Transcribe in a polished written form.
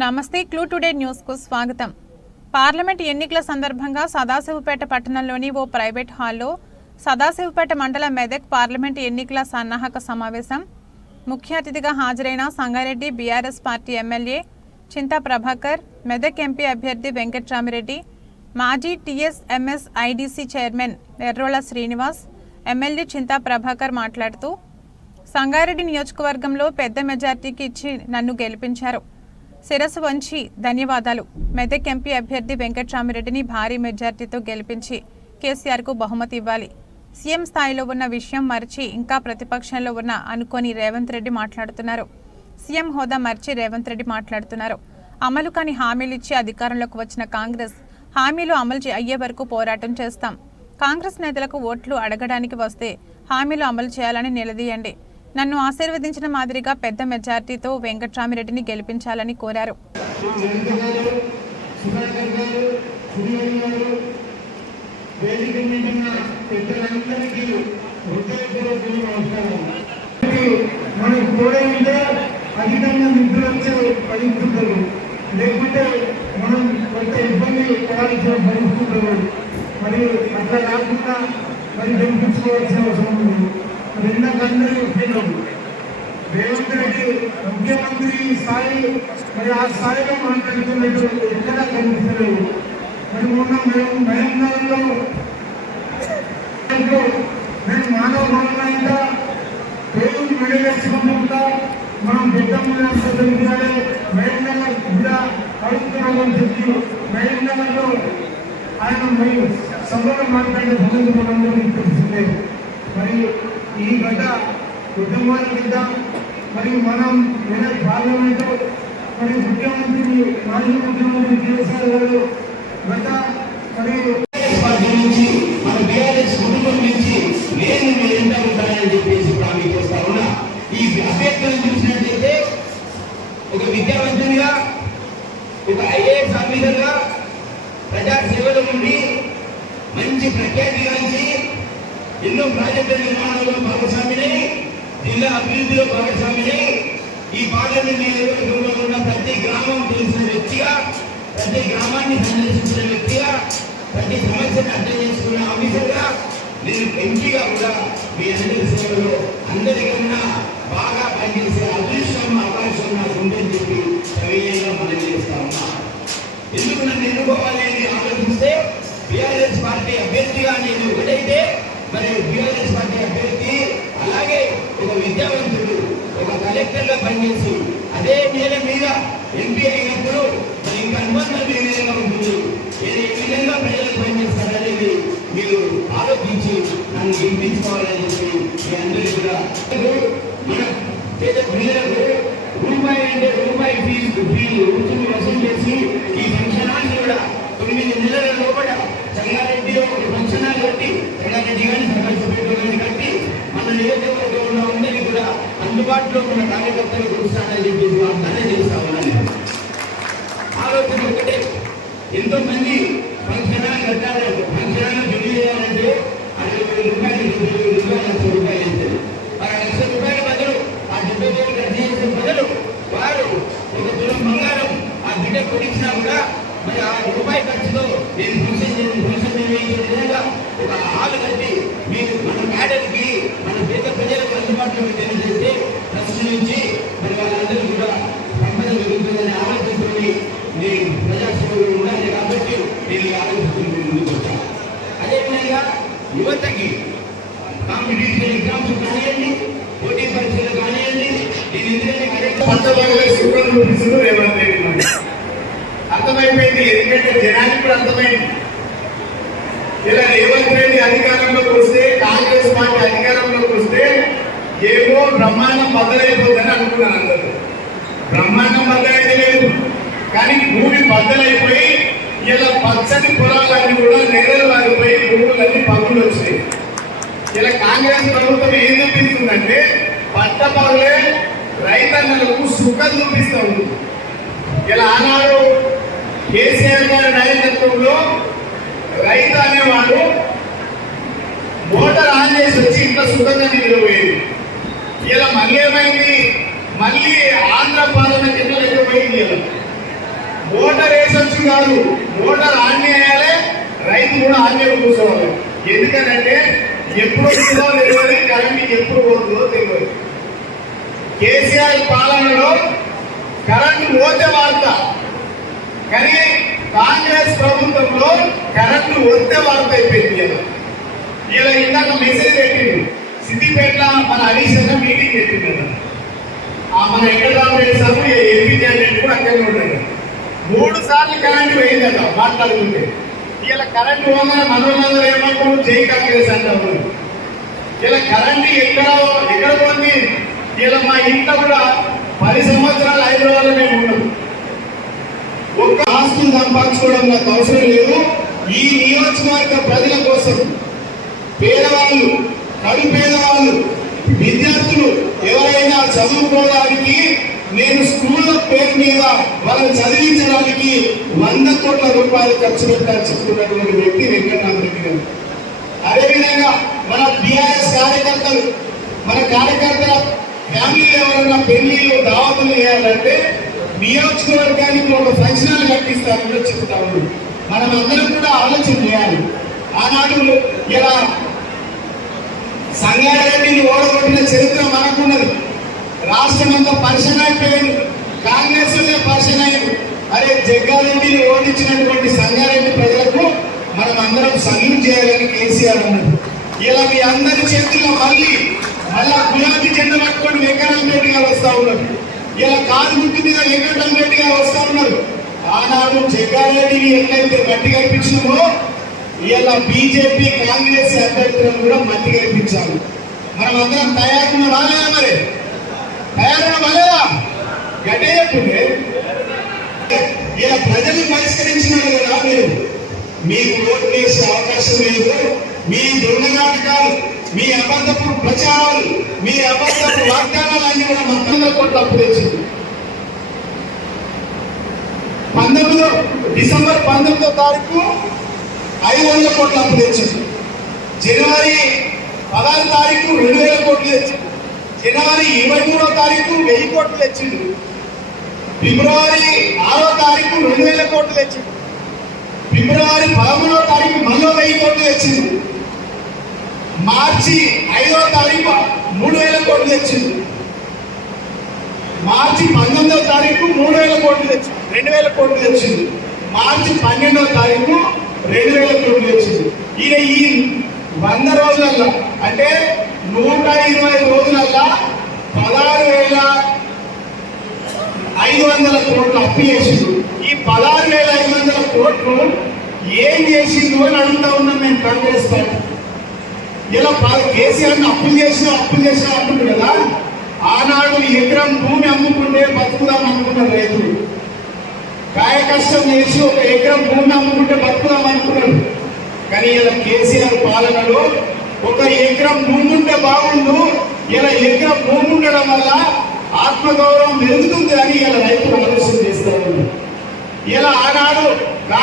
నమస్తే clue today news కు స్వాగతం. పార్లమెంట్ ఎన్నికల సందర్భంగా సదాశివపేట పట్టణంలోని ఓ ప్రైవేట్ హాల్లో సదాశివపేట మండల మెదక్ పార్లమెంట్ ఎన్నికల సన్నాహక సమావేశం ముఖ్య అతిథిగా హాజరైన Sangareddy BRS party MLA Chinta Prabhakar, Medak MP అభ్యర్థి వెంకట్రామిరెడ్డి, మాజీ TSMS IDC chairman Errola Srinivas, MLA Chinta Prabhakar మాట్లాడుతూ సంగారెడ్డి నియోజకవర్గంలో పెద్ద మెజార్టీకి ఇచ్చి నన్ను గెలిపించారు. శిరస్సు వంచి ధన్యవాదాలు. మెదక్ ఎంపీ అభ్యర్థి వెంకట్రామిరెడ్డిని భారీ మెజార్టీతో గెలిపించి కేసీఆర్కు బహుమతి ఇవ్వాలి. సీఎం స్థాయిలో ఉన్న విషయం మరిచి ఇంకా ప్రతిపక్షంలో ఉన్న అనుకోని రేవంత్ రెడ్డి మాట్లాడుతున్నారు. సీఎం హోదా మరిచి రేవంత్ రెడ్డి మాట్లాడుతున్నారు. అమలు కాని హామీలు ఇచ్చి అధికారంలోకి వచ్చిన కాంగ్రెస్ హామీలు అమలు అయ్యే వరకు పోరాటం చేస్తాం. కాంగ్రెస్ నేతలకు ఓట్లు అడగడానికి వస్తే హామీలు అమలు చేయాలని నిలదీయండి. నన్ను ఆశీర్వదించిన మాదిరిగా పెద్ద మెజార్టీతో వెంకట్రామిరెడ్డిని గెలిపించాలని కోరారు. లేకుంటే మనం కొంత ఇబ్బంది పడాల్సిన పరిస్థితులు మరి అట్లా కాకుండా మరి గెలిపించుకోవాల్సిన అవసరం ఉంది. రెండకందరూ రేవంత్ రెడ్డి ముఖ్యమంత్రి స్థాయి మరి ఆ స్థాయిలో మాట్లాడుతున్నట్టు ఎక్కడా కనిపిస్తలేదు. మరి మొన్న మహంనగర్లో నేను మానవ భవనంగా పేరుని మెడవేసుకుంటా మనం పెద్దమ్మ తెలియాలి. మహంనగర్ కూడా అడుగుతున్నామని చెప్పి మహంనగర్లో ఆయన సభలో మాట్లాడే సంగతి మనందరికీ తెలిసిందే. మరి ఈ గత ఉద్యమాల కింద మరియు మనం పార్లమెంట్ మరియు ముఖ్యమంత్రి మాజీ ముఖ్యమంత్రి కేసీఆర్ గారు గత మరియు నుంచి మన బీఆర్ఎస్ కుటుంబం నుంచి నేను ఎంత ఉంటానని చెప్పేసి ప్రామి చేస్తా ఉన్నా. ఈ అభ్యర్థులను చూసినట్లయితే ఒక విద్యావంతునిగా, ఒక ఐఏఎస్ ఆఫీసర్గా, ప్రజా సేవల నుండి మంచి ప్రఖ్యాతిగాంచి ఎన్నో ప్రాజెక్టుల నిర్మాణంలో భాగస్వామిని, జిల్లా అభివృద్ధిలో భాగస్వామిని, ఈ పార్లమెంట్ నియోజకవర్గంలో ఉన్న ప్రతి గ్రామం తెలిసిన వ్యక్తిగా, ప్రతి గ్రామాన్ని సందర్శించిన వ్యక్తిగా, ప్రతి సమస్యను అర్థం చేసుకున్న ఆఫీసర్గా, నేను ఎంపీగా కూడా మీ అందరి సేవలో అందరికన్నా బాగా పనిచేసే అదృష్టం అవకాశం నాకు ఉందని చెప్పి సవినయంగా మనం చేస్తా ఉన్నా. ఎందుకు నన్ను ఎన్నుకోవాలి అని ఆలోచిస్తే బీఆర్ఎస్ పార్టీ అభ్యర్థిగా నేను ఒకటైతే మరి బీఆర్ఎస్ పార్టీ అభ్యర్థి అలాగే ఒక విద్యావంతుడు, ఒక కలెక్టర్గా పనిచేసి అదే నేల మీద ఎంపీ అయినప్పుడు మరి ఇంకా అనుబంధం ఏ విధంగా ఉంటుంది, ఏ విధంగా ప్రజలకు పనిచేస్తారనేది మీరు ఆలోచించి నన్ను గెలిపించుకోవాలని చెప్పి మీ అందరూ కూడా మన పేద పిల్లలకు రూపాయి అంటే రూపాయి ఫీజు రుసుము వసూలు చేసి ఈ ఫంక్షన్ హాల్ని కూడా 9 నెలల లోపల సంగారెడ్డి ఒక ఫంక్షన్ హాల్ కట్టి సంగారెడ్డి కానీ సంగారెడ్డి కట్టి మన నియోజకవర్గంలో అందరికీ కూడా అందుబాటులో ఉన్న కార్యకర్తలు కూర్చాలని చెప్పేసి వాగ్దానం చేస్తా ఉన్నాను. ఆలోచన ఒకటే, ఎంతో మంది ఫంక్షన్ హాల్ కట్టాలంటే ఫంక్షన్ హాల్ బిల్లు చేయాలంటే 60,000 రూపాయలు 1,00,000 రూపాయలు అవుతుంది. ఆ 1,00,000 రూపాయల బదులు ఆ 70,000 ఖర్చు చేసే బదులు వారు ఒక తులం బంగారం ఆ బిడ్డ కొనిచ్చినా కూడా మరి ఆ రూపాయి ఖర్చుతో నేను ఫంక్షన్ నిర్వహించే విధంగా ఒక హాల్ కట్టి మీరు మన క్యాడర్కి, మన పేద ప్రజలకు అందుబాటులో తెలియజేస్తే ట్రస్ట్ నుంచి మరి వాళ్ళందరూ కూడా సంపద పెరుగుతుందనే ఆలోచనతో నేను ప్రజాసేవలు ఉండాలి కాబట్టి నేను ఈ ఆలోచనతో ముందుకు వచ్చాను. అదేవిధంగా యువతకి కాంపిటీషన్ ఎగ్జామ్స్ కానివ్వండి, పోటీ పరీక్షలు కానివ్వండి, నేను ఎందుకంటే అర్థమైపోయింది. ఎందుకంటే జనానికి కూడా అర్థమైంది. ఇలా రేవంత్ రెడ్డి అధికారంలోకి వస్తే, కాంగ్రెస్ పార్టీ అధికారంలోకి వస్తే ఏమో బ్రహ్మాండం బద్దలైపోతుందని అనుకున్నాను. అందరూ బ్రహ్మాండం బద్దలైతే లేదు, కానీ భూమి బద్దలైపోయి ఇలా పచ్చని పొలాలన్నీ కూడా నెలలు వారిపోయి భూములన్నీ పగులు వచ్చినాయి. ఇలా కాంగ్రెస్ ప్రభుత్వం ఏం చూపిస్తుందంటే పట్టపగలే రైతన్నలకు సుఖం చూపిస్తూ ఉంది. ఇలా ఆనాడు కేసీఆర్ గారి నాయకత్వంలో రైతు అనేవాడు మోటార్ ఆన్ చేసి వచ్చి ఇంట్లో సుఖంగా నిద్రపోయేది. ఇలా మళ్ళీ ఏమైంది, మళ్ళీ ఆంధ్ర పాలన కింద పోయింది. మోటార్ వేసొచ్చు కాదు, మోటార్ ఆన్నే వేయాలి, రైతు కూడా ఆన్నే కూర్చోవాలి. ఎందుకనంటే ఎప్పుడు వస్తుందో తెలియదు, కరెంట్ ఎప్పుడు పోతుందో తెలియదు. కేసీఆర్ పాలనలో కరెంటు పోతే వార్త, కానీ కాంగ్రెస్ ప్రభుత్వంలో కరెంటు వస్తే వార్త అయిపోయింది. ఇలా ఇందాక మెసేజ్ పెట్టింది, సిద్దిపేట మన హరీష్ అన్న మీటింగ్ పెట్టింది. మన ఎక్కడ రామరెడ్డి సాగు ఎంపీ క్యాండిడేట్ కూడా అక్కడే ఉంటాడు. 3 సార్లు కరెంటు పోయిందట మాట్లాడుతుంటే. ఇలా కరెంటు పోగానే మనోళ్ళందరూ ఏమంటారు, జై కాంగ్రెస్ అంటారు. ఇలా కరెంటు ఎక్కడ పోయింది. ఇలా మా ఇంట్లో కూడా 10 సంవత్సరాలు హైదరాబాద్లో మేము ఉన్నాం. ఒక్క ఆస్తులు సంపాదించుకోవడం నాకు అవసరం లేదు. ఈ నియోజకవర్గ ప్రజల కోసం పేదవాళ్ళు, కడు పేదవాళ్ళు, విద్యార్థులు ఎవరైనా చదువుకోవడానికి నేను స్కూళ్ళ పేరు మీద వాళ్ళని చదివించడానికి 100 కోట్ల రూపాయలు ఖర్చు పెట్టాలని చెప్తున్నటువంటి వ్యక్తి వెంకటరామరెడ్డి గారు. అదేవిధంగా మన టీఆర్ఎస్ కార్యకర్తలు, మన కార్యకర్తల ఫ్యామిలీలు ఎవరైనా పెళ్లిళ్ళు దావతులు చేయాలంటే నియోజకవర్గానికి ఒక ఫంక్షనాలు కట్టిస్తామని చెప్తా ఉన్నాం. మనం అందరం కూడా ఆలోచన చేయాలి. ఆనాడు ఇలా సంగారెడ్డిని ఓడగొట్టిన చరిత్ర మనకున్నది. రాష్ట్రం అంతా పరిశీలన అయిపోయింది, కాంగ్రెస్ పరిశీలన అయ్యింది. అరే జగ్గారెడ్డిని ఓడించినటువంటి సంగారెడ్డి ప్రజలకు మనం అందరం సల్యూట్ చేయాలని కేసీఆర్ అన్నారు. ఇలా మీ అందరి చేతుల్లో మళ్ళా గులాబీ జెండా పట్టుకొని వెంకటరామరెడ్డి గారు వస్తా ఉన్నారు. ఇలా కారు గుర్తు మీద వెంకటరామరెడ్డి గారు వస్తా ఉన్నారు. ఆనాడు జగ్గారెడ్డిని ఎట్లయితే మట్టి కల్పించినామో ఇలా బీజేపీ కాంగ్రెస్ అభ్యర్థులను కూడా మట్టి కల్పించాలి. మనం అందరం తయారున్న రాలేదా? మరి తయారున్న రాలేదా? గట్టే చెప్తుంటే ఇలా ప్రజలు పరిష్కరించినారు కదా. మీకు ఓటు వేసే అవకాశం లేదు. మీ దొంగ నాటకాలు, మీ అబద్ధపు ప్రచారాలు, మీ అబద్ధపు వాగ్దానాలు అన్ని కూడా మా 100 కోట్ల అప్పు తెచ్చింది. డిసెంబర్ 19వ తారీఖు 500 కోట్ల అప్పు తెచ్చింది. జనవరి 16వ తారీఖు 2000 కోట్లు తెచ్చింది. జనవరి 23వ తారీఖు 1000 కోట్లు తెచ్చింది. ఫిబ్రవరి 6వ తారీఖు 2000 కోట్లు తెచ్చింది. ఫిబ్రవరి 13వ తారీఖు మళ్ళీ 1000 కోట్లు తెచ్చింది. మార్చి 5వ తారీఖు 3000 కోట్లు తెచ్చింది. మార్చి 19వ తారీఖు 3000 కోట్లు తెచ్చింది, 2000 కోట్లు తెచ్చింది. మార్చి 12వ తారీఖు 2000 కోట్లు తెచ్చింది. ఈ 100 రోజులల్లో అంటే 120 రోజులల్లో 16,500 కోట్లు అప్పు చేసింది. ఈ 16,500 కోట్లు ఏం చేసింది అని అడుగుతా ఉన్నాం మేము కాంగ్రెస్ పార్టీ. ఇలా కేసీఆర్ని అప్పులు చేసినా అంటుంది కదా. ఆనాడు ఎకరం భూమి అమ్ముకుంటే బతుకుదాం అనుకున్నారు రైతులు. కాయ కష్టం చేసి ఒక ఎకరం భూమి అమ్ముకుంటే బతుకుదాం అనుకున్నారు. కానీ ఇలా కేసీఆర్ పాలనలో ఒక ఎకరం భూమి ఉంటే బాగుండు, ఇలా ఎకరం భూమి ఉండడం వల్ల ఆత్మగౌరవం పెరుగుతుంది అని ఇలా రైతులు ఆలోచన చేస్తారు. ఇలా ఆనాడు